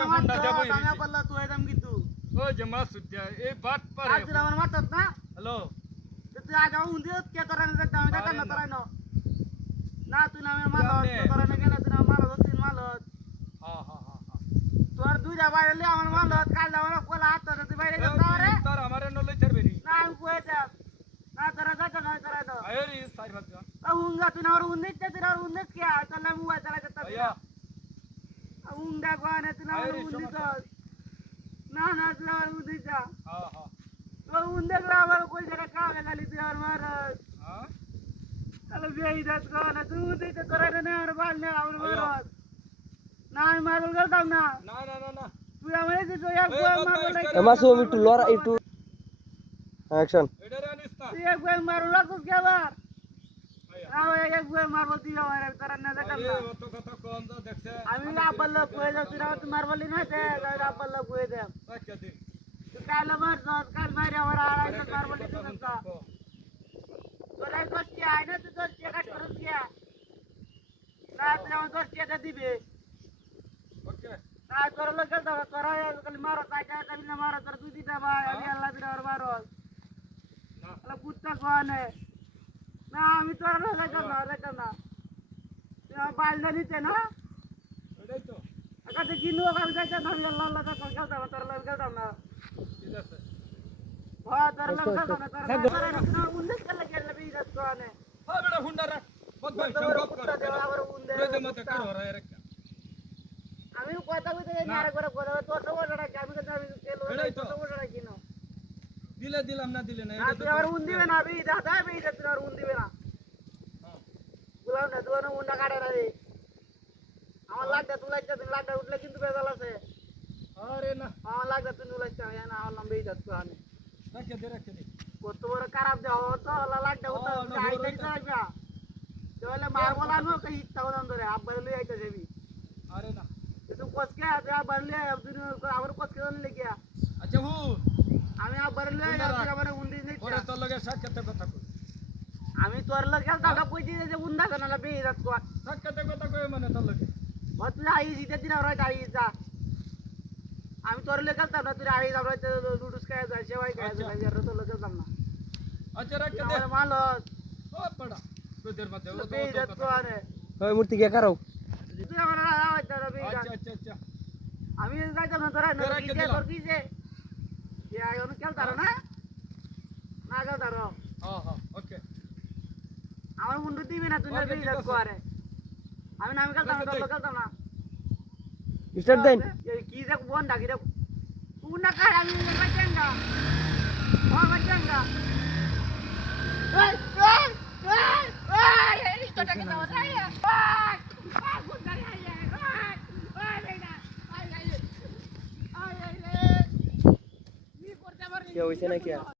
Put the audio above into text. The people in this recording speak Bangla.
তে ফোনটা দেবো আমি বললা তুই দাম কিন্তু ওই যে মাছ উঠছে এই বাট পারে আজ আমার মারত না হ্যালো তুই আজ উন্দি কে তোরা না দাম দেখা না তোরা না তুই না মারত তোরা না গেলে তুই না মারত তুই মারত হ্যাঁ হ্যাঁ হ্যাঁ তোর দুইটা বাইরে আমার মারত কাল আমার কোলা হাত তুই বাইরে যেতে রে তোর আমারে নলে ছাড়বেরি না আমি কই দে না তোরা যা না তোরা তো আয়রি সাইড ভাগ হুঙ্গা তুই না উন্দি তে তোরা উন্দি কে তোর না মোবাইল চালা যেতে আয়া হুঙ্গা কোনে তুই না উন্দি তো না না তুই না উন্দি যা হ্যাঁ হ্যাঁ তো উন্দি গ্রামের কই জায়গা কামে গালি তুই আর মার হ্যাঁ তাহলে বিয়ে দাস কোনে তুই উন্দি তে তোরা না আর বাল না আর মার না আমি মারল গেলতাম না না না না না তুই আমারে যে এক গোল মারল এমাসো একটু লড়া একটু অ্যাকশন এটা রানিস না তুই এক গোল মারল কুছ কেবার আও এক গোল মারল তুই আমার তোরা না দেখা না এই অত কথা কোন দা দেখছে আমি আব্বাল কই যা তুই তুই মারবলি না তে আব্বাল কই দে আচ্ছা দিন তুই কাল মার কাল মারি আমার আর মারবলি তুই না তোরা কষ্টি আয় না তুই তোর টাকা খরচ কিয়া না তুই আমার 10 টাকা দিবে ওকে না তোর লোক দাও তোরা খালি মারো টাকা খালি না মারো তোর দুই দিটা ভাই আমি আল্লাহ দিরা আর মারো না আলা কুত্তা কোনে না আমি তোর লোক যাইতাম না তুই আমার বাল না নিতে না এটাই তো আকাতে কিনু ওখানে যাইতাম আমি আল্লাহ আল্লাহ তা খেলতাম তোর লোক খেলতাম না ঠিক আছে হ্যাঁ তোর লোক খেলতাম না তোর উন্দেশ করলে গেলে বিরাট কোনে হ্যাঁ বেটা ফোনটা রাখ বদ ভাই সম্ভব কর আবার উন্দেশ পুরো মতে কর রে রে আমি কথা কইতে যাই না আরে করে কথা তোর তো ওটা আমি কথা আমি তেল ওটা কিনো দিলে দিলাম না দিলে না তুই আবার উন দিবে না বি দাদা বি তুই আর উন দিবে না গুলাম না তুই না উন্ডা কাটে না রে আমার লাগটা তুই লাগটা তুই লাগটা উঠলে কিন্তু বেজাল আছে আরে না আমার লাগটা তুই লাগটা না আমার নাম বেই যাচ্ছে আমি রাখে দে কত বড় খারাপ দেওয়া তো লাগটা উঠা আই যাই যাইবা তাহলে মার বলা নো কই ইচ্ছা করন ধরে আব্বা লই আইতা যাবি আরে না তুই কসকে আব্বা লই আবার কসকে লেগিয়া আচ্ছা হুন আমি আব্বা লই আবার উন্দি নেই পরে তোর লগে সাক্ষাতে কথা কই আমি তোর লগে টাকা কইছি যে উন্দা কেন বেই যাত কর সাক্ষাতে কথা কই মানে তোর লগে তুই আই জিতে দিন আর আই যা আমি তোর লেগে খেলতাম না তুই আই যাব লুডুস খায় যায় সেবাই খায় যায় আর তোর লেগে খেলতাম না আচ্ছা রাখে দে আমার মালস ও বড়া তোদের মধ্যে ও বেই যাত তো করে ওই মূর্তি কে কারো তুই আমার আওয়াজ দাও বেই যা আচ্ছা আচ্ছা আচ্ছা আমি যাইতাম না তোরা কি যে তোর কি যে ইয়া ওন খেলতার না না খেলতার হ্যাঁ হ্যাঁ ওকে আমার মুন্ডু দিবি না তুই বেই যাত করে আমি নাম খেলতাম না তোর খেলতাম না স্টার্ট দেন কি যে বোন ডাকি রে উনা কার আমি বাচ্চাঙ্গা ও বাচ্চাঙ্গা এই এই এই তোটা কি দাও রে কে হইছে না কে